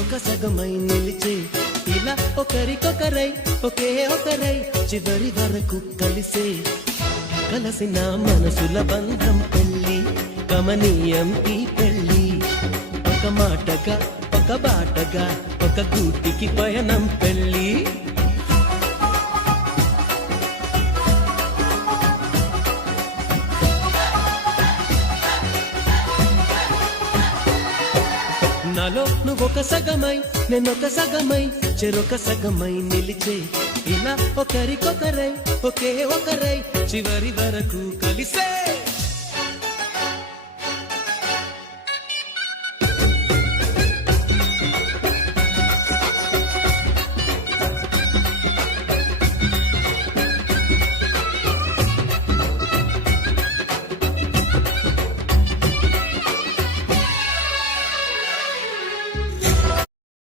ఒక సగమై నిలిచే ఇలా ఒకరికొకరై ఒకే ఒకరై చివరి వరకు కలిసే కలసిన మనసుల బంధం పెళ్ళి కమనీయం ఈ పెళ్ళి ఒక మాటగా ఒక బాటగా ఒక గూటికి పయనం పెళ్ళి నాలో నువ్వొక సగమై నేనొక సగమై చెరొక సగమై నిలిచే ఇలా ఒకరికొకరై ఒకే ఒకరై చివరి వరకు కలిసే